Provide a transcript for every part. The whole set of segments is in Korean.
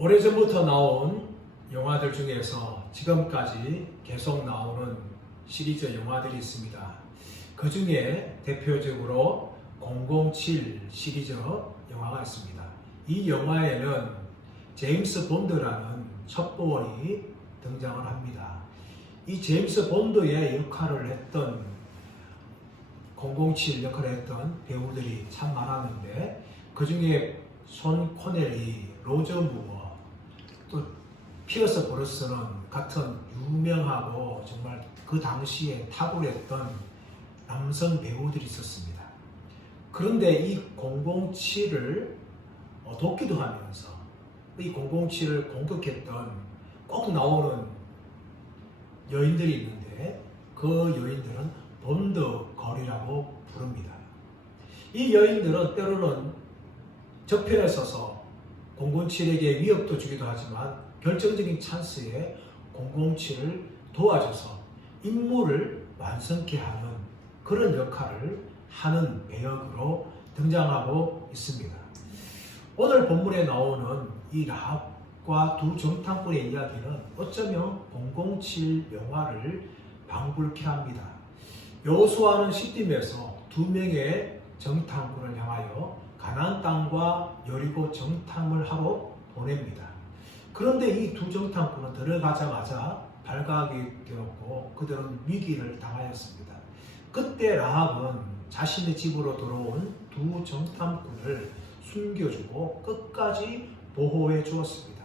오래전부터 나온 영화들 중에서 지금까지 계속 나오는 시리즈 영화들이 있습니다. 그 중에 대표적으로 007 시리즈 영화가 있습니다. 이 영화에는 제임스 본드라는 첩보원이 등장을 합니다. 이 제임스 본드의 역할을 했던 007 역할을 했던 배우들이 참 많았는데 그 중에 손 코넬리, 로저 무어, 또 피어스 브로스는 같은 유명하고 정말 그 당시에 탁월했던 남성 배우들이 있었습니다. 그런데 이 007을 돕기도 하면서 이 007을 공격했던 꼭 나오는 여인들이 있는데 그 여인들은 본드 걸이라고 부릅니다. 이 여인들은 때로는 적편에 서서 007에게 위협도 주기도 하지만 결정적인 찬스에 007을 도와줘서 임무를 완성케 하는 그런 역할을 하는 배역으로 등장하고 있습니다. 오늘 본문에 나오는 이 라합과 두 정탐꾼의 이야기는 어쩌면 007 영화를 방불케 합니다. 여호수아는 시딤에서 두 명의 정탐꾼을 향하여 가나안 땅과 여리고 정탐을 하러 보냅니다. 그런데 이 두 정탐꾼은 들어가자마자 발각이 되었고 그들은 위기를 당하였습니다. 그때 라합은 자신의 집으로 들어온 두 정탐꾼을 숨겨주고 끝까지 보호해 주었습니다.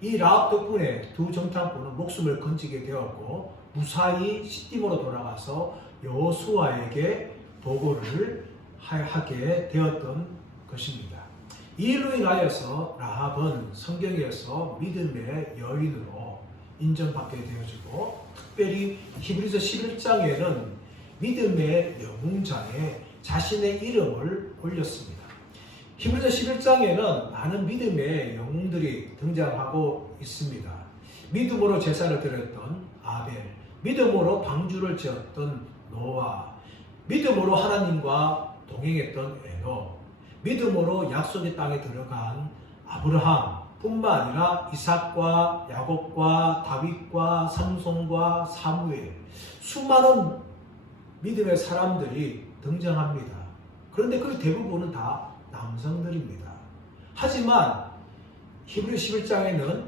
이 라합 덕분에 두 정탐꾼은 목숨을 건지게 되었고 무사히 시딤으로 돌아가서 여호수아에게 보고를 하게 되었던 것입니다. 이 일로 인하여서 라합은 성경에서 믿음의 여인으로 인정받게 되어지고 특별히 히브리서 11장에는 믿음의 영웅장에 자신의 이름을 올렸습니다. 히브리서 11장에는 많은 믿음의 영웅들이 등장하고 있습니다. 믿음으로 제사를 드렸던 아벨, 믿음으로 방주를 지었던 노아, 믿음으로 하나님과 동행했던 에녹, 믿음으로 약속의 땅에 들어간 아브라함 뿐만 아니라 이삭과 야곱과 다윗과 삼손과 사무엘, 수많은 믿음의 사람들이 등장합니다. 그런데 그 대부분은 다 남성들입니다. 하지만 히브리 11장에는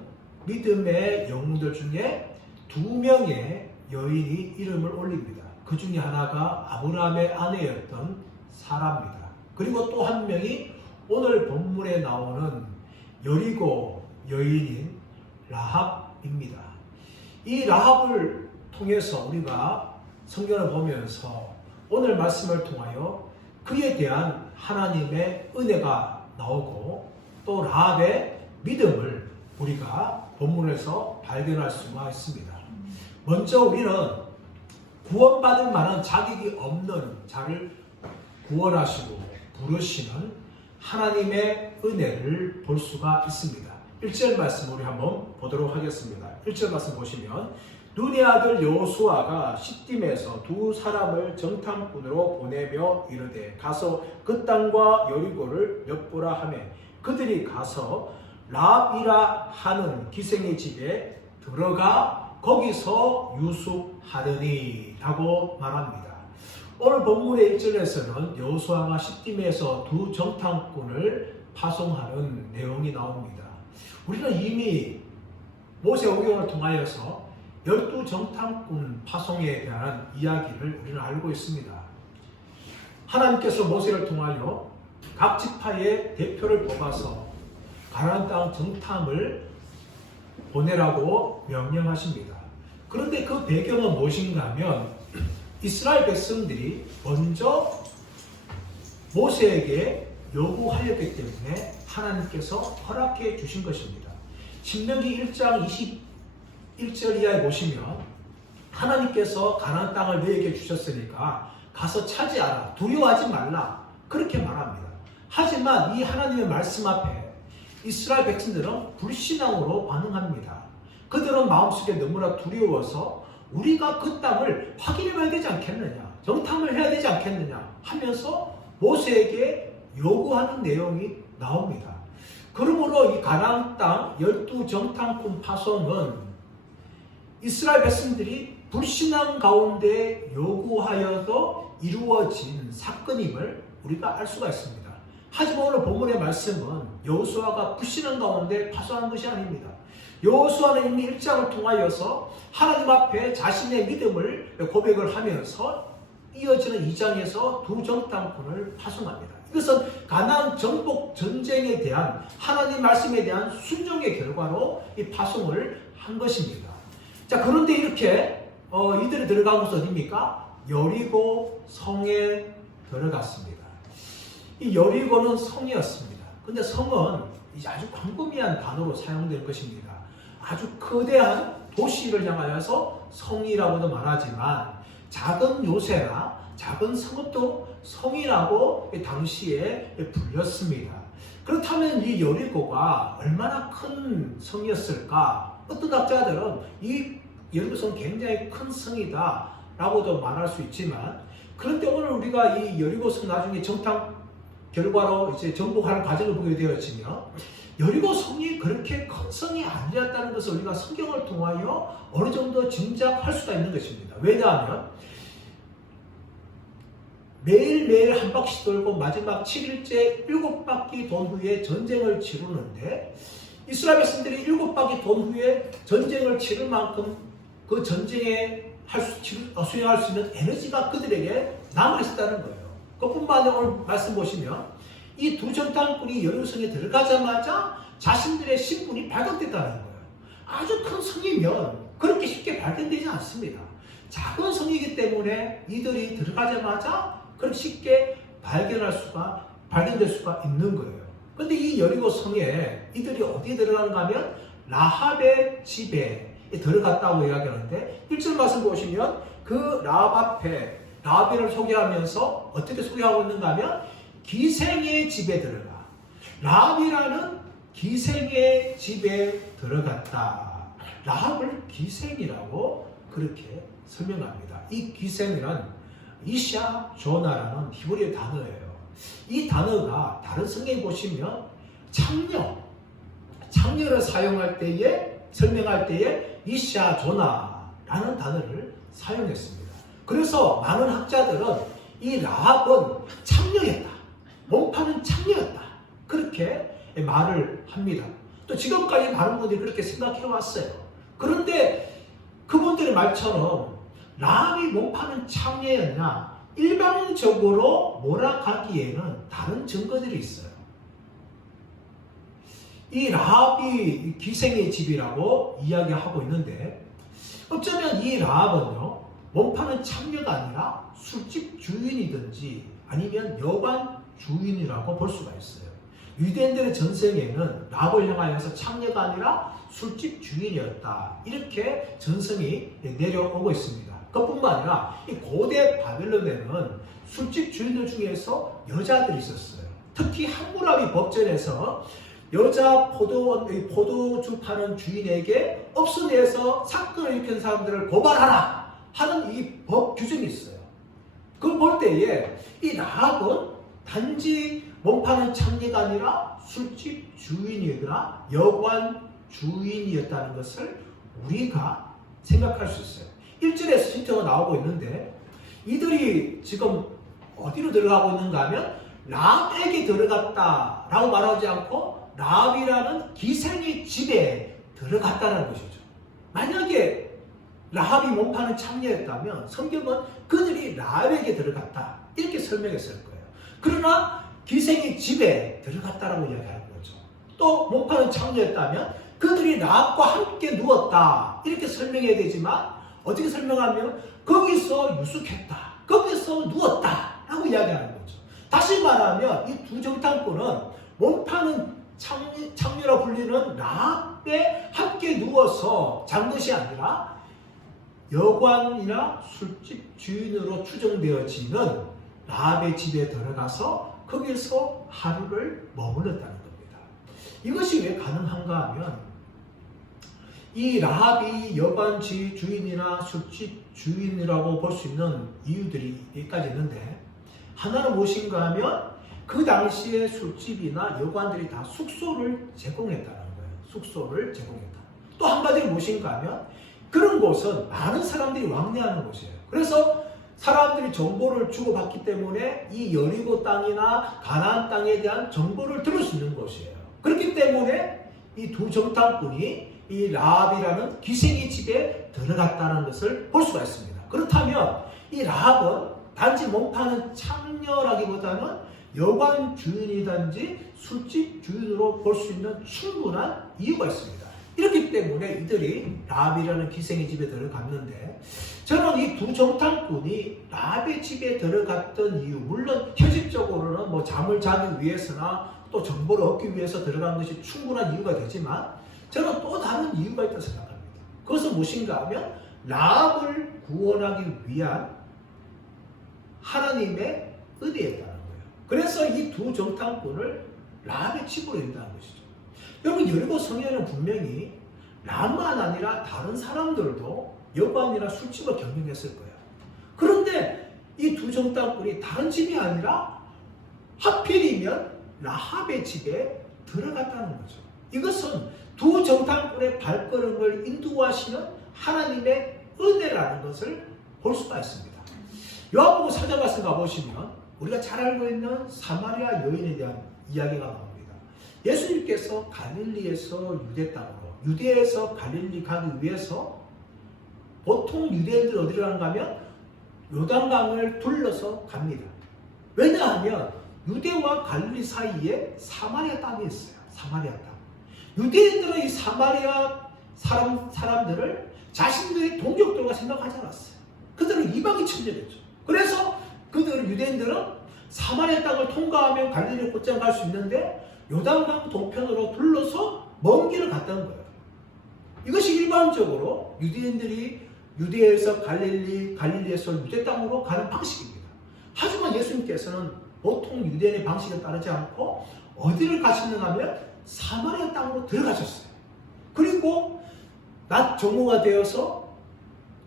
믿음의 영웅들 중에 두 명의 여인이 이름을 올립니다. 그 중에 하나가 아브라함의 아내였던 사라입니다. 그리고 또 한 명이 오늘 본문에 나오는 여리고 여인인 라합입니다. 이 라합을 통해서 우리가 성경을 보면서 오늘 말씀을 통하여 그에 대한 하나님의 은혜가 나오고 또 라합의 믿음을 우리가 본문에서 발견할 수가 있습니다. 먼저 우리는 구원받을 만한 자격이 없는 자를 구원하시고 부르시는 하나님의 은혜를 볼 수가 있습니다. 1절 말씀 우리 한번 보도록 하겠습니다. 1절 말씀 보시면 눈의 아들 여호수아가 시딤에서 두 사람을 정탐꾼으로 보내며 이르되 가서 그 땅과 여리고를 엿보라 하며 그들이 가서 라합이라 하는 기생의 집에 들어가 거기서 유숙하더니 라고 말합니다. 오늘 본문의 1절에서는 여호수아가 시딤에서 두 정탐꾼을 파송하는 내용이 나옵니다. 우리는 이미 모세오경을 통하여서 12정탐꾼 파송에 대한 이야기를 우리는 알고 있습니다. 하나님께서 모세를 통하여 각 지파의 대표를 뽑아서 가나안 땅 정탐을 보내라고 명령하십니다. 그런데 그 배경은 무엇인가 하면 이스라엘 백성들이 먼저 모세에게 요구하였기 때문에 하나님께서 허락해 주신 것입니다. 신명기 1장 21절 이하에 보시면 하나님께서 가나안 땅을 너에게 주셨으니까 가서 차지하라, 두려워하지 말라 그렇게 말합니다. 하지만 이 하나님의 말씀 앞에 이스라엘 백성들은 불신앙으로 반응합니다. 그들은 마음속에 너무나 두려워서 우리가 그 땅을 확인해봐야 되지 않겠느냐, 정탐을 해야 되지 않겠느냐 하면서 모세에게 요구하는 내용이 나옵니다. 그러므로 이 가나안 땅 12정탐꾼 파송은 이스라엘 백성들이 불신앙 가운데 요구하여도 이루어진 사건임을 우리가 알 수가 있습니다. 하지만 오늘 본문의 말씀은 여호수아가 불신앙 가운데 파송한 것이 아닙니다. 여호수아는 이미 1장을 통하여서 하나님 앞에 자신의 믿음을 고백을 하면서 이어지는 2장에서 두 정탐꾼을 파송합니다. 이것은 가나안 정복 전쟁에 대한 하나님 말씀에 대한 순종의 결과로 이 파송을 한 것입니다. 자, 그런데 이렇게 이들이 들어간 곳은 어디입니까? 여리고 성에 들어갔습니다. 이 여리고는 성이었습니다. 근데 성은 이제 아주 광범위한 단어로 사용될 것입니다. 아주 거대한 도시를 향하여서 성이라고도 말하지만 작은 요새나 작은 성읍도 성이라고 당시에 불렸습니다. 그렇다면 이 여리고가 얼마나 큰 성이었을까? 어떤 학자들은 이 여리고성 굉장히 큰 성이다 라고도 말할 수 있지만, 그런데 오늘 우리가 이 여리고성 나중에 정탐 결과로 이제 정복하는 과정을 보게 되었지만 여리고성이 그렇게 큰 성이 아니었다는 것을 우리가 성경을 통하여 어느 정도 짐작할 수가 있는 것입니다. 왜냐하면 매일매일 한 바퀴 돌고 마지막 7일째 7바퀴 돈 후에 전쟁을 치르는데, 이스라엘 백성들이 7바퀴 돈 후에 전쟁을 치를 만큼 그 전쟁에 수행할 수 있는 에너지가 그들에게 남아있었다는 거예요. 그뿐만 아니라 오늘 말씀 보시면 이 두 정탐꾼이 여리고성에 들어가자마자 자신들의 신분이 발견됐다는 거예요. 아주 큰 성이면 그렇게 쉽게 발견되지 않습니다. 작은 성이기 때문에 이들이 들어가자마자 그렇게 쉽게 발견될 수가 있는 거예요. 그런데 이 여리고 성에 이들이 어디에 들어가는가 하면 라합의 집에 들어갔다고 이야기하는데, 1절 말씀 보시면 그 라합 앞에 라합을 소개하면서 어떻게 소개하고 있는가 하면 기생의 집에 들어가. 라합이라는 기생의 집에 들어갔다. 라합을 기생이라고 그렇게 설명합니다. 이 기생이란 이샤 조나라는 히브리어 단어예요. 이 단어가 다른 성경에 보시면 창녀를 설명할 때에 이샤 조나라는 단어를 사용했습니다. 그래서 많은 학자들은 이 라합은 창녀였다, 몸파는 창녀였다, 그렇게 말을 합니다. 또 지금까지 많은 분들이 그렇게 생각해 왔어요. 그런데 그분들의 말처럼 라합이 몸파는 창녀였냐, 일방적으로 몰아가기에는 다른 증거들이 있어요. 이 라합이 기생의 집이라고 이야기하고 있는데, 어쩌면 이 라합은요, 몸파는 창녀가 아니라 술집 주인이든지 아니면 여관 주인이라고 볼 수가 있어요. 유대인들의 전성에는 라합을 향하여서 창녀가 아니라 술집 주인이었다, 이렇게 전성이 내려오고 있습니다. 그뿐만 아니라 이 고대 바벨론에는 술집 주인들 중에서 여자들이 있었어요. 특히 함무라비 법전에서 여자 포도주 파는 주인에게 업소내에서 사건을 일으킨 사람들을 고발하라 하는 이 법 규정이 있어요. 그걸 볼 때에 이 라합은 단지 몸 파는 창녀가 아니라 술집 주인이거나 여관 주인이었다는 것을 우리가 생각할 수 있어요. 1절에서 힌트가 나오고 있는데, 이들이 지금 어디로 들어가고 있는가 하면 라합에게 들어갔다라고 말하지 않고 라합이라는 기생의 집에 들어갔다는 것이죠. 만약에 라합이 몸 파는 창녀였다면 성경은 그들이 라합에게 들어갔다 이렇게 설명했을 거예요. 그러나 기생의 집에 들어갔다라고 이야기하는 거죠. 또 몸 파는 창녀였다면 그들이 라합과 함께 누웠다 이렇게 설명해야 되지만, 어떻게 설명하면 거기서 유숙했다, 거기서 누웠다 라고 이야기하는 거죠. 다시 말하면 이 두 정탐꾼은 몸 파는 창녀라 불리는 라합에 함께 누워서 잔 것이 아니라 여관이나 술집 주인으로 추정되어지는 라합의 집에 들어가서 거기서 하루를 머물렀다는 겁니다. 이것이 왜 가능한가 하면 이 라합이 여관 주인이나 술집 주인이라고 볼 수 있는 이유들이 여기까지 있는데, 하나는 무엇인가 하면 그 당시에 술집이나 여관들이 다 숙소를 제공했다는 거예요. 숙소를 제공했다. 또 한마디로 무엇인가 하면 그런 곳은 많은 사람들이 왕래하는 곳이에요. 그래서 사람들이 정보를 주고받기 때문에 이 여리고 땅이나 가나안 땅에 대한 정보를 들을 수 있는 곳이에요. 그렇기 때문에 이 두 정탐꾼이 이 라합이라는 기생의 집에 들어갔다는 것을 볼 수가 있습니다. 그렇다면 이 라합은 단지 몸파는 창녀라기보다는 여관 주인이든지 술집 주인으로 볼 수 있는 충분한 이유가 있습니다. 이렇기 때문에 이들이 라합이라는 기생의 집에 들어갔는데, 저는 이 두 정탐꾼이 라합의 집에 들어갔던 이유, 물론 현실적으로는 뭐 잠을 자기 위해서나 또 정보를 얻기 위해서 들어간 것이 충분한 이유가 되지만, 저는 또 다른 이유가 있다고 생각합니다. 그것은 무엇인가 하면 라합을 구원하기 위한 하나님의 은혜였다는 거예요. 그래서 이 두 정탐꾼을 라합의 집으로 인도한 것이죠. 여러분, 여리고 성에는 분명히 라합만 아니라 다른 사람들도 여관이나 술집을 경영했을 거예요. 그런데 이 두 정탐꾼이 다른 집이 아니라 하필이면 라합의 집에 들어갔다는 거죠. 이것은 두 정탐꾼의 발걸음을 인도하시는 하나님의 은혜라는 것을 볼 수가 있습니다. 요한복음 4장 말씀 가보시면 우리가 잘 알고 있는 사마리아 여인에 대한 이야기가 나옵니다. 예수님께서 갈릴리에서 유대 땅으로, 유대에서 갈릴리 가기 위해서 보통 유대인들 어디로 가는가 하면 요단강을 둘러서 갑니다. 왜냐하면 유대와 갈릴리 사이에 사마리아 땅이 있어요. 사마리아 땅. 유대인들은 이 사마리아 사람들을 자신들의 동족들과 생각하지 않았어요. 그들은 이방인 천년이죠. 그래서 유대인들은 사마리아 땅을 통과하면 갈릴리 곧장 갈 수 있는데 요단강 동편으로 둘러서 먼 길을 갔다는 거예요. 이것이 일반적으로 유대인들이 유대에서 갈릴리에서 유대 땅으로 가는 방식입니다. 하지만 예수님께서는 보통 유대인의 방식을 따르지 않고 어디를 가시는가 하면 사마리아 땅으로 들어가셨어요. 그리고 낮 정오가 되어서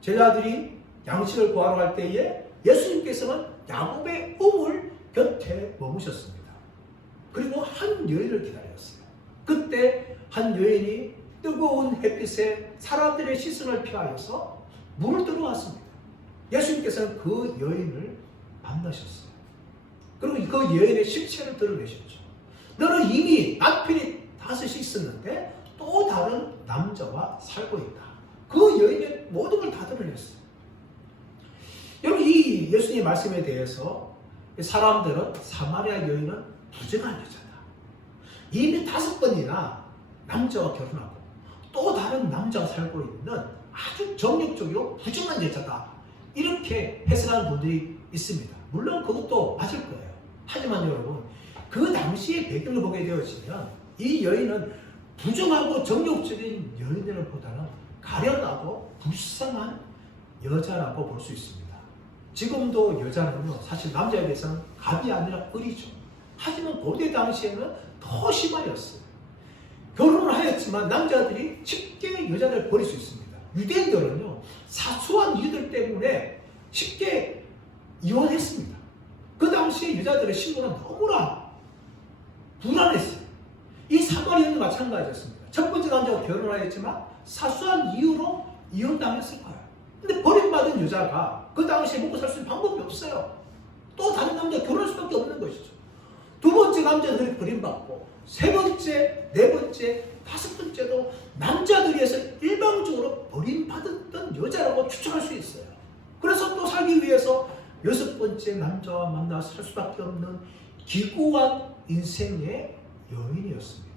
제자들이 양식을 구하러 갈 때에 예수님께서는 야곱의 우물 곁에 머무셨습니다. 그리고 한 여인을 기다렸어요. 그때 한 여인이 뜨거운 햇빛에 사람들의 시선을 피하여서 물을 들어왔습니다. 예수님께서는 그 여인을 만나셨어요. 그리고 그 여인의 실체를 드러내셨죠. 너는 이미 남편이 5이 있었는데 또 다른 남자와 살고 있다. 그 여인의 모든 걸 다 드러냈어요. 여러분, 이 예수님의 말씀에 대해서 사람들은 사마리아 여인은 부정한 여자다. 이미 5번이나 남자와 결혼하고 또 다른 남자와 살고 있는 아주 정력적이고 부정한 여자다. 이렇게 해석하는 분들이 있습니다. 물론 그것도 맞을 거예요. 하지만 여러분, 그 당시의 배경을 보게 되어지면 이 여인은 부정하고 정욕적인 여인들보다는 가련하고 불쌍한 여자라고 볼 수 있습니다. 지금도 여자는요, 사실 남자에 비해서는 갑이 아니라 을이죠. 하지만 고대 당시에는 더 심하였어요. 결혼을 하였지만 남자들이 쉽게 여자를 버릴 수 있습니다. 유대인들은요, 사소한 이유들 때문에 쉽게 이혼했습니다. 그 당시에 여자들의 신분은 너무나 불안했어요. 이 사마리아인도 마찬가지였습니다. 첫 번째 남자와 결혼하였지만 사소한 이유로 이혼당했을 거예요. 근데 버림받은 여자가 그 당시에 먹고 살 수 있는 방법이 없어요. 또 다른 남자와 결혼할 수밖에 없는 것이죠. 두 번째 남자들이 버림받고, 세 번째, 네 번째, 5번째도 남자들에서 일방적으로 버림받았던 여자라고 추정할 수 있어요. 그래서 또 살기 위해서 6번째 남자와 만나서 살 수밖에 없는 기구한 인생의 여인이었습니다.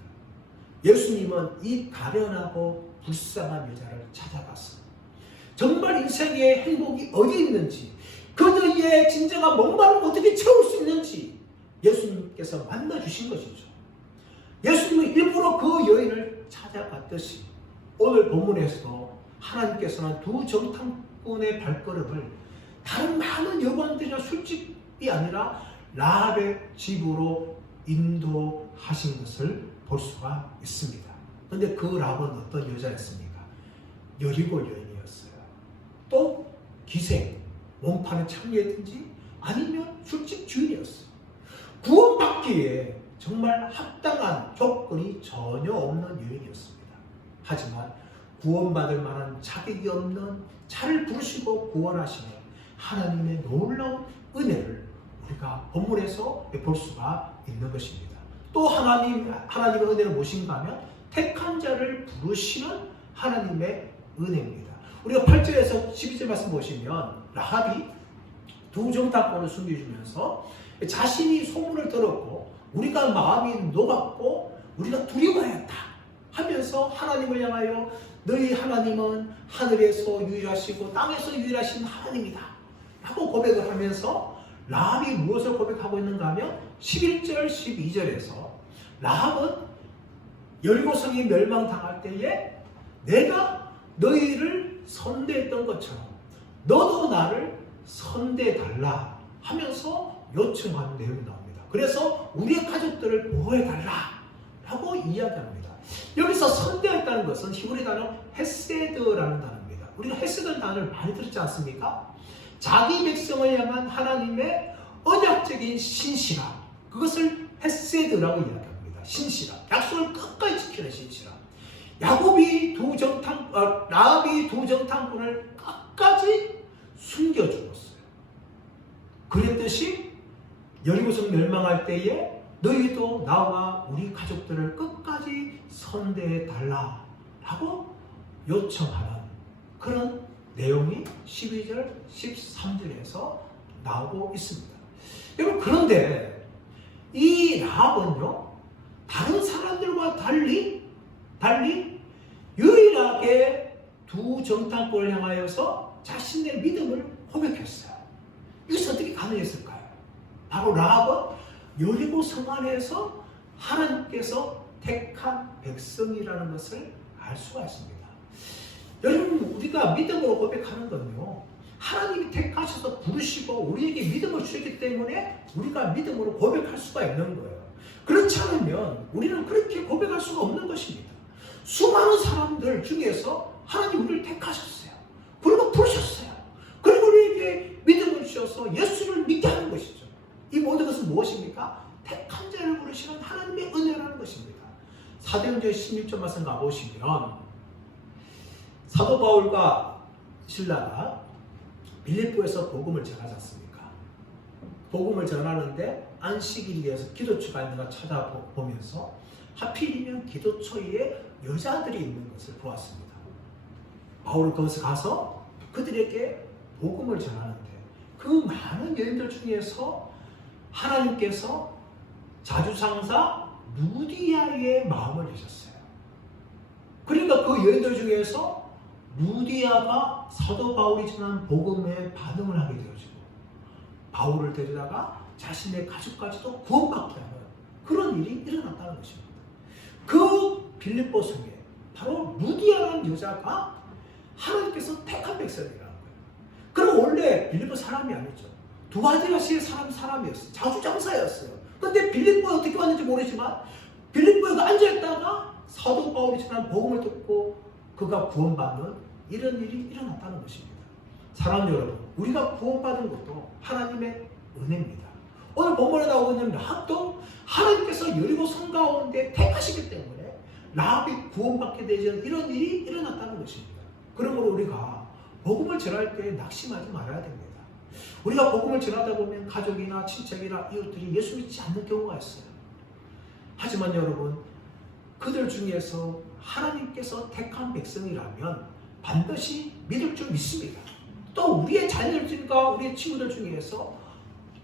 예수님은 이 가련하고 불쌍한 여자를 찾아갔습니다. 정말 인생의 행복이 어디 있는지, 그녀의 진정한 목마름을 어떻게 채울 수 있는지 예수님께서 만나주신 것이죠. 예수님은 일부러 그 여인을 찾아갔듯이 오늘 본문에서도 하나님께서는 두 정탐꾼의 발걸음을 다른 많은 여관들이나 술집이 아니라 라합의 집으로 인도하신 것을 볼 수가 있습니다. 그런데 그 라합은 어떤 여자였습니까? 여리고 여인이었어요. 또 기생, 몸 파는 창녀였든지 아니면 술집 주인이었어요. 구원받기에 정말 합당한 조건이 전혀 없는 여인이었습니다. 하지만 구원받을 만한 자격이 없는 자를 부르시고 구원하시는 하나님의 놀라운 은혜를 우리가 본문에서 볼 수가 있는 것입니다. 또 하나님의 은혜는 무엇인가 하면 택한 자를 부르시는 하나님의 은혜입니다. 우리가 8절에서 12절 말씀 보시면 라합이 두 정탐꾼을 숨겨주면서 자신이 소문을 들었고 우리가 마음이 녹았고 우리가 두려워했다 하면서 하나님을 향하여 너희 하나님은 하늘에서 유일하시고 땅에서 유일하신 하나님이다 하고 고백을 하면서 라합이 무엇을 고백하고 있는가 하면 11절 12절에서 라합은 여리고성이 멸망당할 때에 내가 너희를 선대했던 것처럼 너도 나를 선대해달라 하면서 요청하는 내용이 나옵니다. 그래서 우리의 가족들을 보호해달라 라고 이야기합니다. 여기서 선대했다는 것은 히브리 단어 헤세드라는 단어입니다. 우리가 헤세드라는 단어를 많이 들었지 않습니까? 자기 백성을 향한 하나님의 언약적인 신실함, 그것을 헤세드라고 이야기합니다. 신실함, 약속을 끝까지 지키는 신실함. 라합이 두 정탐꾼을 끝까지 숨겨주었어요. 그랬듯이 여리고성 멸망할 때에 너희도 나와 우리 가족들을 끝까지 선대해 달라 라고 요청하는 그런 내용이 12절 13절에서 나오고 있습니다. 여러분, 그런데 이 라합은요 다른 사람들과 달리 유일하게 두 정탐꾼을 향하여서 자신의 믿음을 고백했어요. 이것이 어떻게 가능했을까요? 바로 라합은 여리고 성 안에서 하나님께서 택한 백성이라는 것을 알 수가 있습니다. 여러분, 우리가 믿음으로 고백하는 건요 하나님이 택하셔서 부르시고 우리에게 믿음을 주셨기 때문에 우리가 믿음으로 고백할 수가 있는 거예요. 그렇지 않으면 우리는 그렇게 고백할 수가 없는 것입니다. 수많은 사람들 중에서 하나님 우리를 택하셨어요. 그리고 부르셨어요. 그리고 우리에게 믿음을 주셔서 예수를 믿게 하는 것이죠. 이 모든 것은 무엇입니까? 택한 자를 부르시는 하나님의 은혜라는 것입니다. 사도행전 16절 말씀 가보시면 사도 바울과 실라가 빌립보에서 복음을 전하지 않습니까? 복음을 전하는데 안식일이어서 기도처가 있는가 찾아보면서 하필이면 기도처에 여자들이 있는 것을 보았습니다. 바울은 거기서 가서 그들에게 복음을 전하는데 그 많은 여인들 중에서 하나님께서 자주상사 루디아의 마음을 여셨어요. 그러니까 그 여인들 중에서 루디아가 사도 바울이 전한 복음에 반응을 하게 되어지고 바울을 데려다가 자신의 가족까지도 구원받게 하는 그런 일이 일어났다는 것입니다. 그 빌립보 성에 바로 루디아라는 여자가 하나님께서 택한 백성이라는 거예요. 그럼 원래 빌립보 사람이 아니죠. 두아디라시의 사람이었어요. 자주장사였어요. 그런데 빌립보에 어떻게 왔는지 모르지만 빌립보에 앉아있다가 사도 바울이 전한 복음을 듣고 그가 구원받는 이런 일이 일어났다는 것입니다. 사랑하는 여러분, 우리가 구원받은 것도 하나님의 은혜입니다. 오늘 본문에 나오고 있는 라합도 하나님께서 여리고 성 가운데 택하시기 때문에 라합이 구원받게 되는 이런 일이 일어났다는 것입니다. 그러므로 우리가 복음을 전할 때 낙심하지 말아야 됩니다. 우리가 복음을 전하다 보면 가족이나 친척이나 이웃들이 예수 믿지 않는 경우가 있어요. 하지만 여러분, 그들 중에서 하나님께서 택한 백성이라면 반드시 믿을 줄 믿습니다. 또 우리의 자녀들과 우리의 친구들 중에서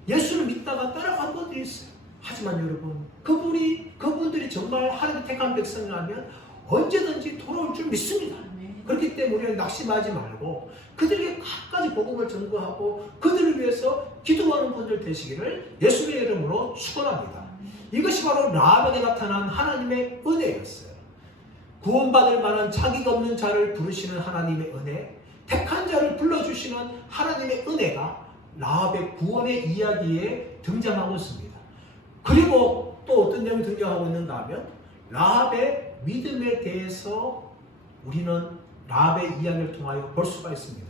예수를 믿다가 따라간 분들이 있어요. 하지만 여러분, 그분들이 정말 하나님 택한 백성이라면 언제든지 돌아올 줄 믿습니다. 그렇기 때문에 우리는 낙심하지 말고 그들에게 끝까지 복음을 전거하고 그들을 위해서 기도하는 분들 되시기를 예수의 이름으로 축원합니다. 이것이 바로 라합에게 나타난 하나님의 은혜였어요. 구원받을 만한 자기가 없는 자를 부르시는 하나님의 은혜, 택한 자를 불러주시는 하나님의 은혜가 라합의 구원의 이야기에 등장하고 있습니다. 그리고 또 어떤 내용이 등장하고 있는가 하면 라합의 믿음에 대해서 우리는 라합의 이야기를 통하여 볼 수가 있습니다.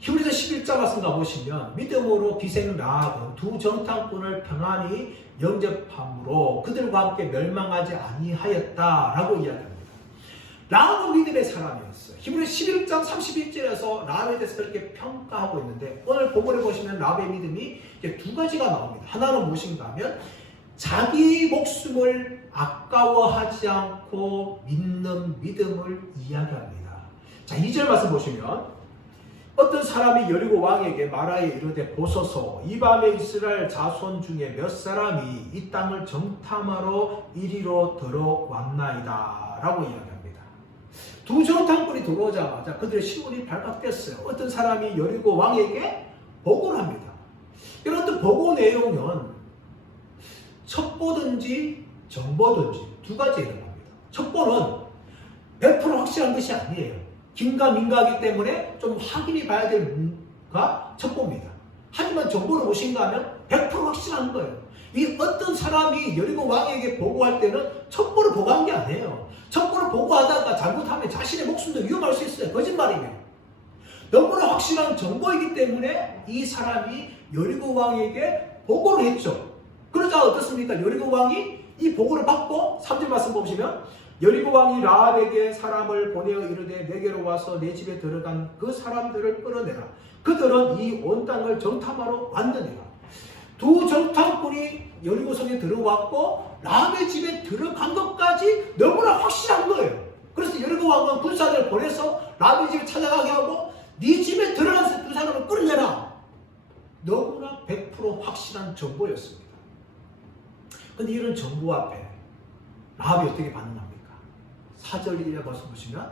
히브리서 11장 말씀 가보시면 믿음으로 기생 라합은 두 정탐꾼을 평안히 영접함으로 그들과 함께 멸망하지 아니하였다라고 이야기합니다. 라합은 믿음의 사람이었어요. 히브리서 11장 31절에서 라합에 대해서 그렇게 평가하고 있는데 오늘 본문에 보시면 라합의 믿음이 이제 두 가지가 나옵니다. 하나는 무엇인가 하면 자기 목숨을 아까워하지 않고 믿는 믿음을 이야기합니다. 자, 2절 말씀 보시면 어떤 사람이 여리고 왕에게 말하여 이르되 보소서 이 밤에 이스라엘 자손 중에 몇 사람이 이 땅을 정탐하러 이리로 들어왔나이다 라고 이야기합니다. 두 정탐꾼이 들어오자마자 그들의 신분이 발각됐어요. 어떤 사람이 여리고 왕에게 보고를 합니다. 이런 어떤 보고 내용은 첩보든지 정보든지 두 가지에 해당합니다. 첩보는 100% 확실한 것이 아니에요. 긴가민가하기 때문에 좀 확인해 봐야 될 문가 첩보입니다. 하지만 정보는 무엇인가 하면 100% 확실한 거예요. 이 어떤 사람이 여리고 왕에게 보고할 때는 첩보를 보고한 게 아니에요. 첩보를 보고하다가 잘못하면 자신의 목숨도 위험할 수 있어요. 거짓말이면. 너무나 확실한 정보이기 때문에 이 사람이 여리고 왕에게 보고를 했죠. 그러자 어떻습니까? 여리고 왕이 이 보고를 받고 3절 말씀 보시면 여리고 왕이 라합에게 사람을 보내어 이르되 내게로 와서 내 집에 들어간 그 사람들을 끌어내라. 그들은 이 온 땅을 정탐하러 왔느니라. 두 정탐꾼이 여리고 성에 들어왔고 라합의 집에 들어간 것까지 너무나 확실한 거예요. 그래서 여리고 왕은 군사들을 보내서 라합의 집에 찾아가게 하고 네 집에 들어간 두 사람을 끌어내라. 너무나 100% 확실한 정보였습니다. 그런데 이런 정보 앞에 라합이 어떻게 반응합니까? 4절에 말씀 보시면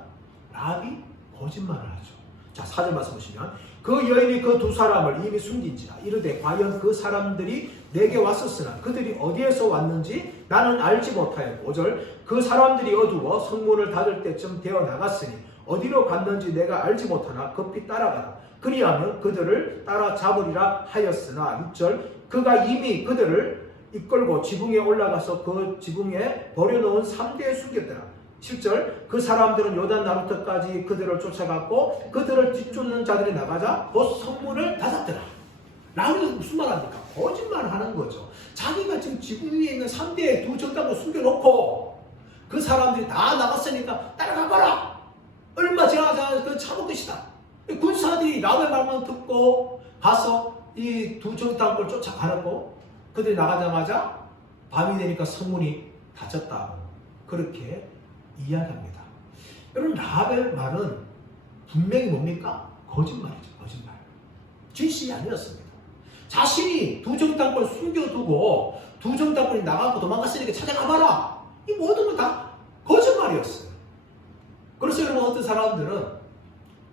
라합이 거짓말을 하죠. 자, 4절 말씀 보시면 그 여인이 그 두 사람을 이미 숨긴지라 이르되 과연 그 사람들이 내게 왔었으나 그들이 어디에서 왔는지 나는 알지 못하였고 5절 그 사람들이 어두워 성문을 닫을 때쯤 되어 나갔으니 어디로 갔는지 내가 알지 못하나 급히 따라가라. 그리하면 그들을 따라잡으리라 하였으나 6절 그가 이미 그들을 이끌고 지붕에 올라가서 그 지붕에 버려놓은 삼대에 숨겼더라. 7절 그 사람들은 요단 나루터까지 그들을 쫓아갔고 그들을 뒤쫓는 자들이 나가자 곧 성문을 닫았더라. 라우는 무슨 말합니까? 거짓말을 하는 거죠. 자기가 지금 지붕 위에 있는 3대에 두 정당을 숨겨놓고 그 사람들이 다 나갔으니까 따라가봐라. 얼마 지나지 않아서 그건 참을 것이다. 군사들이 라우의 말만 듣고 가서 이 두 정당을 쫓아가고 그들이 나가자마자 밤이 되니까 성문이 닫혔다고 그렇게 이야기합니다. 여러분 라합의 말은 분명히 뭡니까? 거짓말이죠. 거짓말. 진실이 아니었습니다. 자신이 두 정탐꾼을 숨겨두고 두 정탐꾼이 나가고 도망갔으니까 찾아가봐라. 이 모든 건 다 거짓말이었어요. 그래서 여러분 어떤 사람들은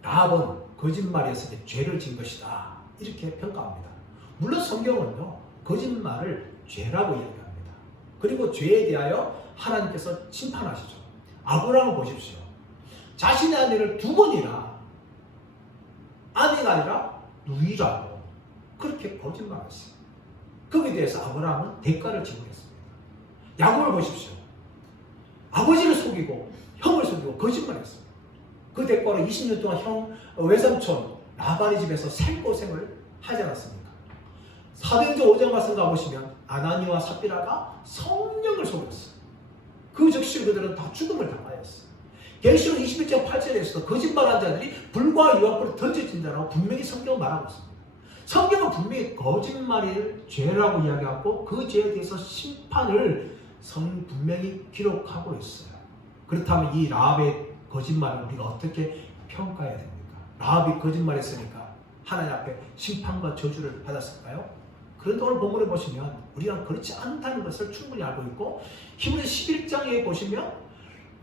라합은 거짓말이었을 때 죄를 진 것이다. 이렇게 평가합니다. 물론 성경은요. 거짓말을 죄라고 이야기합니다. 그리고 죄에 대하여 하나님께서 심판하시죠. 아브라함을 보십시오. 자신의 아내를 두 번이나 아내가 아니라 누이라고 그렇게 거짓말했어요. 거기에 대해서 아브라함은 대가를 지불했습니다. 야곱을 보십시오. 아버지를 속이고 형을 속이고 거짓말했어요. 그 대가로 20년 동안 외삼촌 라반의 집에서 생고생을 하지 않았습니까? 사도행전 5장 말씀 가보시면 아나니와 삽비라가 성령을 속였어요. 그 즉시 그들은 다 죽음을 당하였어요. 계시록 21장 8절에서도 거짓말한 자들이 불과 유 앞으로 던져진다라고 분명히 성경은 말하고 있습니다. 성경은 분명히 거짓말을 죄라고 이야기하고 그 죄에 대해서 심판을 성경이 분명히 기록하고 있어요. 그렇다면 이 라합의 거짓말을 우리가 어떻게 평가해야 됩니까? 라합이 거짓말했으니까 하나님 앞에 심판과 저주를 받았을까요? 그런데 오늘 본문에 보시면 우리가 그렇지 않다는 것을 충분히 알고 있고 히브리서 11장에 보시면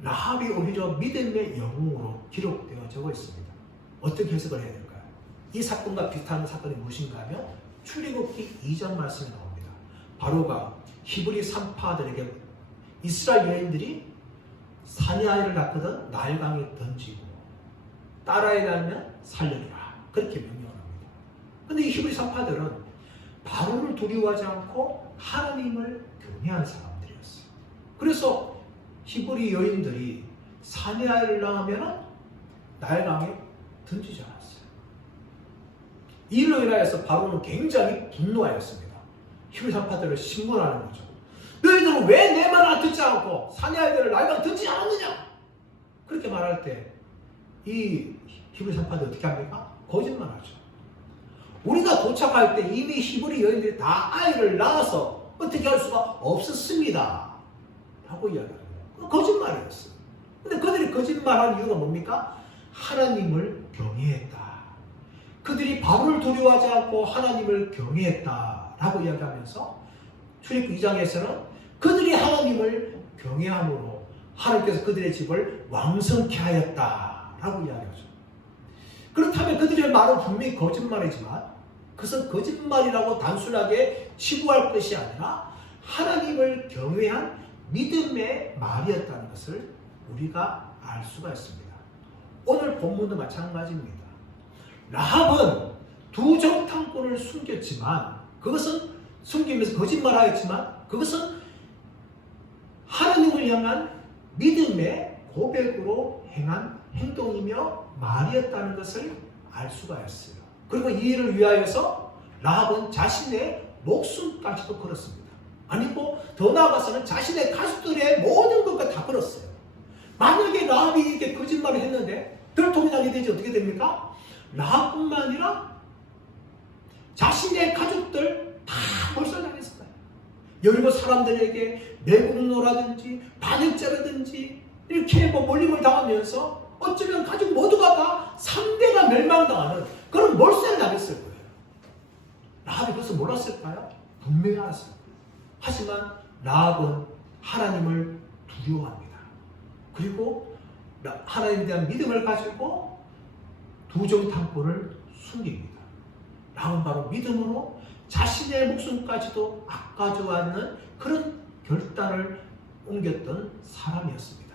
라합이 오히려 믿음의 영웅으로 기록되어져 있습니다. 어떻게 해석을 해야 될까요? 이 사건과 비슷한 사건이 무엇인가 하면 출애굽기 2장 말씀이 나옵니다. 바로가 히브리 산파들에게 이스라엘 여인들이 사내 아이를 낳거든 나일강에 던지고 딸아이 낳으면 살려주라 그렇게 명령합니다. 그런데 이 히브리 산파들은 바로를 두려워하지 않고 하나님을 경외하는 사람들이었어요. 그래서 히브리 여인들이 사내 아이를 낳으면 나일강에 던지지 않았어요. 이로 인하여서 바로는 굉장히 분노하였습니다. 히브리 산파들을 신문하는 거죠. 너희들은 왜 내 말을 안 듣지 않고 사내 아이들을 나이가 듣지 않느냐? 그렇게 말할 때 이 히브리 산파들 어떻게 합니까? 거짓말하죠. 우리가 도착할 때 이미 히브리 여인들이 다 아이를 낳아서 어떻게 할 수가 없었습니다. 라고 이야기합니다. 거짓말이었어요. 근데 그들이 거짓말한 이유가 뭡니까? 하나님을 경외했다. 그들이 바울을 두려워하지 않고 하나님을 경외했다. 라고 이야기하면서 출애굽 2장에서는 그들이 하나님을 경외함으로 하나님께서 그들의 집을 왕성케 하였다. 라고 이야기하죠. 그렇다면 그들의 말은 분명히 거짓말이지만 그것은 거짓말이라고 단순하게 치부할 것이 아니라 하나님을 경외한 믿음의 말이었다는 것을 우리가 알 수가 있습니다. 오늘 본문도 마찬가지입니다. 라합은 두 정탐꾼을 숨겼지만 그것은 숨기면서 거짓말하였지만 그것은 하나님을 향한 믿음의 고백으로 행한 행동이며 말이었다는 것을 알 수가 있어요. 그리고 이 일을 위하여서 라합은 자신의 목숨까지도 걸었습니다. 아니고 더 나아가서는 자신의 가족들의 모든 것까지 다 걸었어요. 만약에 라합이 이렇게 거짓말을 했는데 들통이 나게 되지 어떻게 됩니까? 라합뿐만 아니라 자신의 가족들 다 몰살당했을 거예요. 여리고 사람들에게 매국노라든지 반역죄라든지 이렇게 몰림을 당하면서 어쩌면 가족 모두가 다 3대가 멸망당하는 그런 몰살을 당했을 거예요. 라합이 그것을 몰랐을까요? 분명히 알았을 거예요. 하지만 라합은 하나님을 두려워합니다. 그리고 하나님에 대한 믿음을 가지고 두정탐꾼을 숨깁니다. 라합은 바로 믿음으로 자신의 목숨까지도 아까워하는 그런 결단을 옮겼던 사람이었습니다.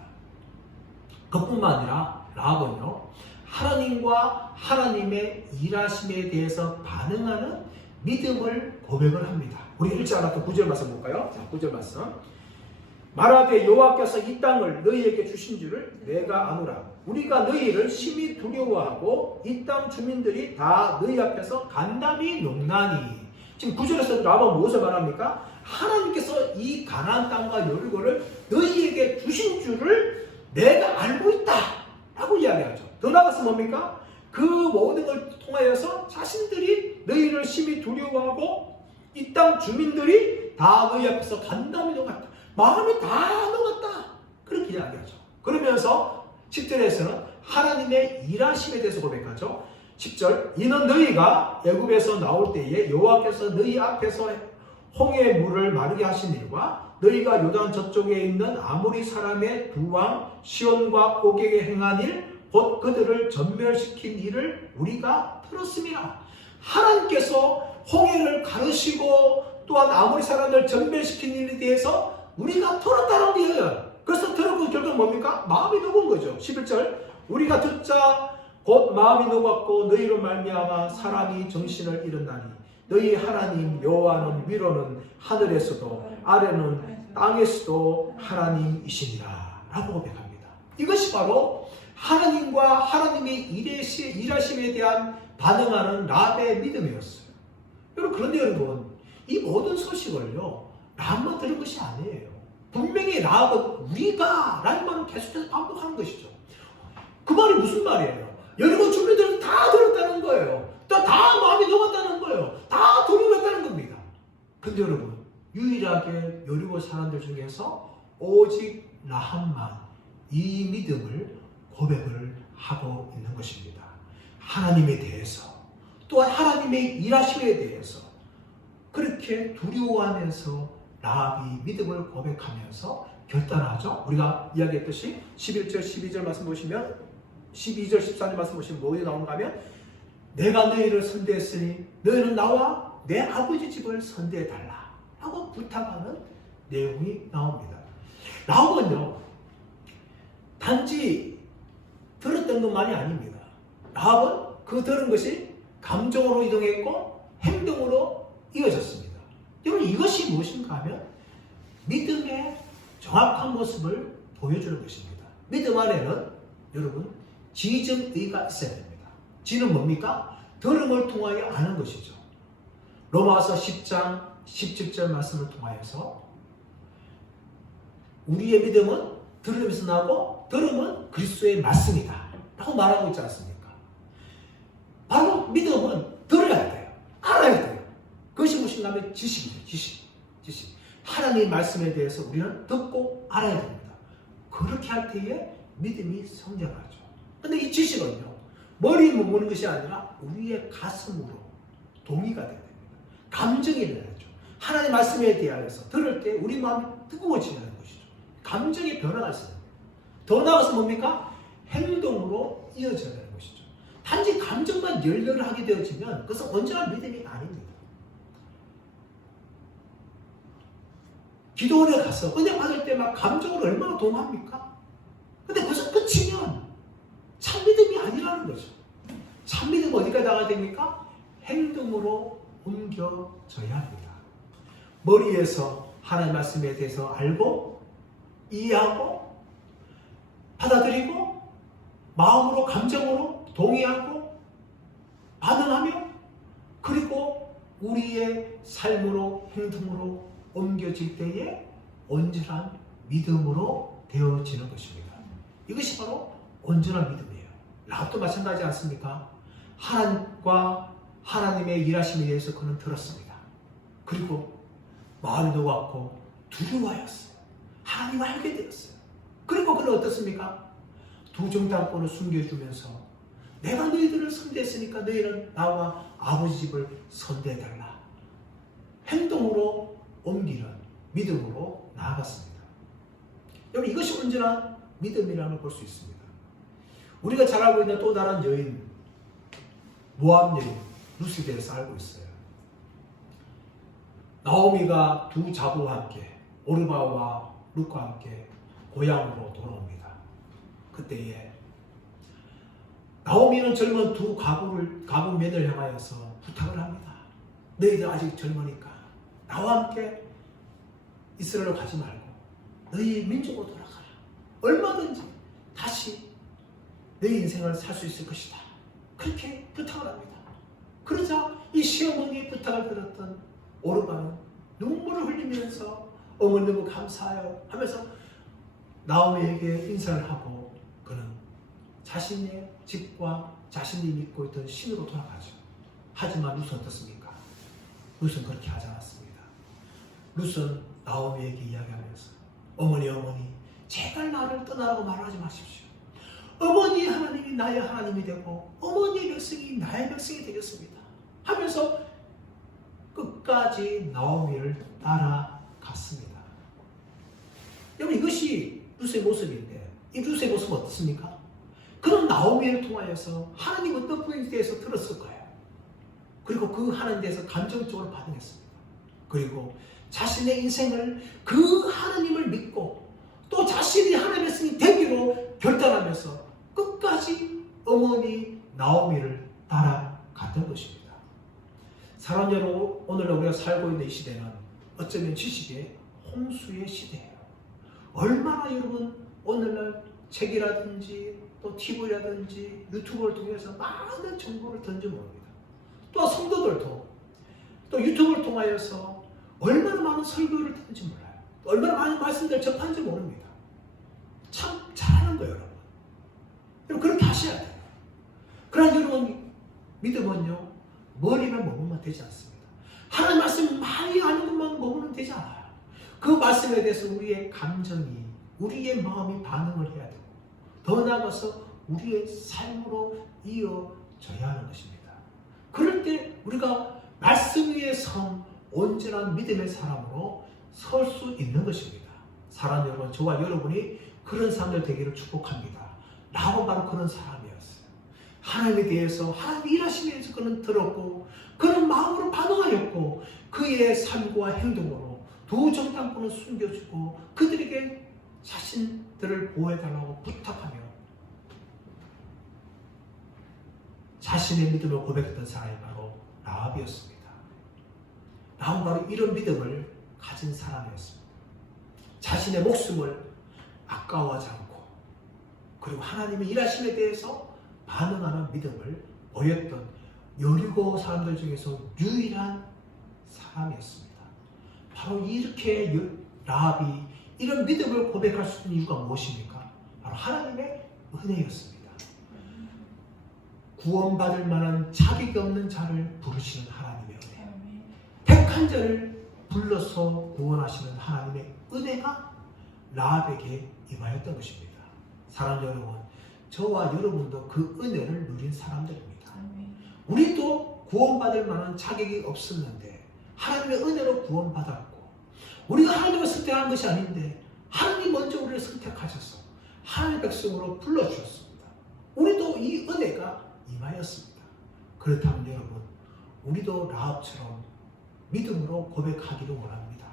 그뿐만 아니라 라합은요, 하나님과 하나님의 일하심에 대해서 반응하는 믿음을 고백을 합니다. 우리 1장 9절 말씀 볼까요? 자, 9절 말씀. 말하되 여호와께서 이 땅을 너희에게 주신 줄을 내가 아노라. 우리가 너희를 심히 두려워하고 이 땅 주민들이 다 너희 앞에서 간담이 농나니. 지금 9절에서 라합은 무엇을 말합니까? 하나님께서 이 가나안 땅과 여리고를 너희에게 주신 줄을 내가 알고 있다 라고 이야기하죠. 더 나아가서 뭡니까? 그 모든 걸 통하여서 자신들이 너희를 심히 두려워하고 이 땅 주민들이 다 너희 앞에서 간담이 녹았다. 마음이 다 녹았다. 그렇게 이야기하죠. 그러면서 10절에서는 하나님의 일하심에 대해서 고백하죠. 10절 이는 너희가 애굽에서 나올 때에 여호와께서 너희 앞에서 홍해의 물을 마르게 하신 일과 너희가 요단 저쪽에 있는 아모리 사람의 두 왕 시온과 옥에게 행한 일 곧 그들을 전멸시킨 일을 우리가 들었습니다. 하나님께서 홍해를 가르시고 또한 아모리 사람을 전멸시킨 일에 대해서 우리가 들었다는 거예요. 그래서 들었고 결국 뭡니까? 마음이 녹은 거죠. 11절 우리가 듣자 곧 마음이 녹았고 너희로 말미암아 사람이 정신을 잃었나니 너희 하나님 여호와는 위로는 하늘에서도 아래는 땅에서도 하나님이시니라 라고 고백합니다. 이것이 바로 하나님과 하나님의 일하심에 대한 반응하는 라합의 믿음이었어요. 여러분, 그런데 여러분, 이 모든 소식을요 라합만 들은 것이 아니에요. 분명히 라합은 우리가 라는 말을 계속해서 반복하는 것이죠. 그 말이 무슨 말이에요? 여리고 주민들은 다 들었다는 거예요. 다 마음이 녹았다는 거예요. 다 동의했다는 겁니다. 근데 여러분, 유일하게 여리고 사람들 중에서 오직 라합만 이 믿음을 고백을 하고 있는 것입니다. 하나님에 대해서 또한 하나님의 일하심에 대해서 그렇게 두려워하면서 라합이 믿음을 고백하면서 결단하죠. 우리가 이야기했듯이 11절 12절 말씀 보시면 12절 13절 말씀 보시면 뭐에 나오는가 하면 내가 너희를 선대했으니 너희는 나와 내 아버지 집을 선대해달라 하고 부탁하는 내용이 나옵니다. 라합은요 단지 들었던 것만이 아닙니다. 라합은 그 들은 것이 감정으로 이동했고 행동으로 이어졌습니다. 여러분, 이것이 무엇인가 하면 믿음의 정확한 모습을 보여주는 것입니다. 믿음 안에는 여러분 지정의가 있어야 됩니다. 지는 뭡니까? 들음을 통하여 아는 것이죠. 로마서 10장 17절 말씀을 통하여서 우리의 믿음은 들음에서 나고 들음은 그리스도의 말씀이다 라고 말하고 있지 않습니까? 바로 믿음은 들어야 돼요. 알아야 돼요. 그것이 무엇인가면 지식이에요. 지식. 하나님의 말씀에 대해서 우리는 듣고 알아야 됩니다. 그렇게 할 때에 믿음이 성장하죠. 근데 이 지식은요, 머리에 머무는 것이 아니라 우리의 가슴으로 동의가 돼야 됩니다. 감정이 일어나죠. 하나님의 말씀에 대하여서 들을 때 우리 마음이 뜨거워지는 것이죠. 감정의 변화가 있어요. 더 나아가서 뭡니까? 행동으로 이어져야 하는 것이죠. 단지 감정만 열렬하게 되어지면 그것은 언제나 믿음이 아닙니다. 기도원에 가서 은혜 받을 때 막 감정으로 얼마나 동합니까? 근데 그것은 끝이면 참 믿음이 아니라는 거죠. 참 믿음은 어디까지 나가야 됩니까? 행동으로 옮겨져야 합니다. 머리에서 하나님 말씀에 대해서 알고 이해하고 받아들이고 마음으로 감정으로 동의하고 반응하며 그리고 우리의 삶으로 행동으로 옮겨질 때에 온전한 믿음으로 되어지는 것입니다. 이것이 바로 온전한 믿음이에요. 랍도 마찬가지 않습니까? 하나님과 하나님의 일하심에 대해서 그는 들었습니다. 그리고 마음이 녹았고 두려워하였어요. 하나님을 알게 되었어요. 그리고 그는 어떻습니까? 두 정탐꾼을 숨겨주면서 내가 너희들을 선대했으니까 너희는 나와 아버지 집을 선대해달라. 행동으로 옮기는 믿음으로 나아갔습니다. 여러분, 이것이 온전한 믿음이라는 걸 볼 수 있습니다. 우리가 잘 알고 있는 또 다른 여인, 모압 여인 루스에 대해서 알고 있어요. 나오미가 두 자부와 함께 오르바와 룻과 함께 고향으로 돌아옵니다. 그때에 나오미는 젊은 두 가부면을 향하여서 부탁을 합니다. 너희들 아직 젊으니까 나와 함께 이스라엘로 가지 말고 너희 민족으로 돌아가라. 얼마든지 다시 너희 인생을 살 수 있을 것이다. 그렇게 부탁을 합니다. 그러자 이 시어머니의 부탁을 들었던 오르바는 눈물을 흘리면서 어머니 너무 감사해요 하면서 나오미에게 인사를 하고 그는 자신의 집과 자신이 믿고 있던 신으로 돌아가죠. 하지만 룻은 어떻습니까? 룻은 그렇게 하지 않았습니다. 룻은 나오미에게 이야기하면서 어머니 제발 나를 떠나라고 말하지 마십시오. 어머니의 하나님이 나의 하나님이 되고 어머니의 백성이 나의 백성이 되겠습니다 하면서 끝까지 나오미를 따라갔습니다. 여러분, 이것이 룻의 모습인데 이 룻의 모습은 어떻습니까? 그런 나오미를 통하여서 하나님 어떤 분에 대해서 들었을 거예요. 그리고 그 하나님에 대해서 감정적으로 반응했습니다. 그리고 자신의 인생을 그 하나님을 믿고 또 자신이 하나님의 백성이 되기로 결단하면서 끝까지 어머니 나오미를 따라갔던 것입니다. 사랑 여러분, 오늘 우리가 살고 있는 이 시대는 어쩌면 지식의 홍수의 시대예요. 얼마나 여러분 오늘날 책이라든지 또 TV라든지 유튜브를 통해서 많은 정보를 던져 모읍니다. 또 성도들도 또 유튜브를 통하여서 얼마나 많은 설교를 듣는지 몰라요. 얼마나 많은 말씀들을 접하는지 모릅니다. 참 잘하는 거예요, 여러분. 여러분, 그렇게 하셔야 돼요. 그러나 여러분, 믿음은요, 머리만 머무면 되지 않습니다. 하나님 말씀 많이 아는 것만 머무면 되지 않아요. 그 말씀에 대해서 우리의 감정이, 우리의 마음이 반응을 해야 되고, 더 나아가서 우리의 삶으로 이어져야 하는 것입니다. 그럴 때 우리가 말씀 위에 선 온전한 믿음의 사람으로 설 수 있는 것입니다. 사랑 여러분, 저와 여러분이 그런 사람들 되기를 축복합니다. 나도 바로 그런 사람이었어요. 하나님에 대해서 하나님 일하심에 대해서 그는 들었고 그런 마음으로 반응하였고 그의 삶과 행동으로 두 정탐꾼을 숨겨주고 그들에게 자신들을 보호해달라고 부탁하며 자신의 믿음을 고백했던 사람이 바로 라합이었습니다. 라합은 바로 이런 믿음을 가진 사람이었습니다. 자신의 목숨을 아까워하지 않고 그리고 하나님의 일하심에 대해서 반응하는 믿음을 보였던 여리고 사람들 중에서 유일한 사람이었습니다. 바로 이렇게 라합이 이런 믿음을 고백할 수 있는 이유가 무엇입니까? 바로 하나님의 은혜였습니다. 구원받을 만한 자격이 없는 자를 부르시는 하나님의 은혜, 택한 자를 불러서 구원하시는 하나님의 은혜가 라합에게 임하였던 것입니다. 사랑하는 여러분, 저와 여러분도 그 은혜를 누린 사람들입니다. 우리도 구원받을 만한 자격이 없었는데 하나님의 은혜로 구원받았고, 우리가 하나님을 선택한 것이 아닌데 하나님 먼저 우리를 선택하셔서 하나님의 백성으로 불러주셨습니다. 우리도 이 은혜가 임하였습니다. 그렇다면 여러분, 우리도 라합처럼 믿음으로 고백하기를 원합니다.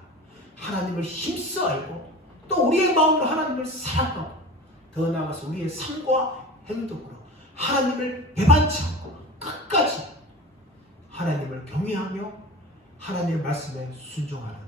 하나님을 힘써 알고 또 우리의 마음으로 하나님을 사랑하고 더 나아가서 우리의 삶과 행동으로 하나님을 배반치 않고 끝까지 하나님을 경외하며 하나님의 말씀에 순종하는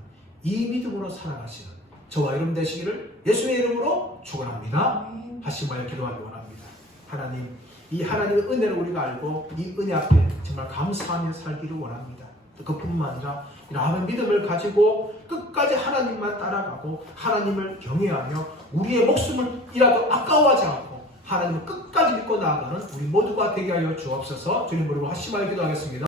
이 믿음으로 살아가시는 저와 여러분 되시기를 예수의 이름으로 축원합니다. 다시 말해 기도하기 원합니다. 하나님, 이 하나님의 은혜를 우리가 알고 이 은혜 앞에 정말 감사하며 살기를 원합니다. 그뿐만 아니라 라합의 믿음을 가지고 끝까지 하나님만 따라가고 하나님을 경외하며 우리의 목숨을 이라도 아까워하지 않고 하나님을 끝까지 믿고 나아가는 우리 모두가 되게 하여 주옵소서. 주님 부르고 하시 말 기도하겠습니다.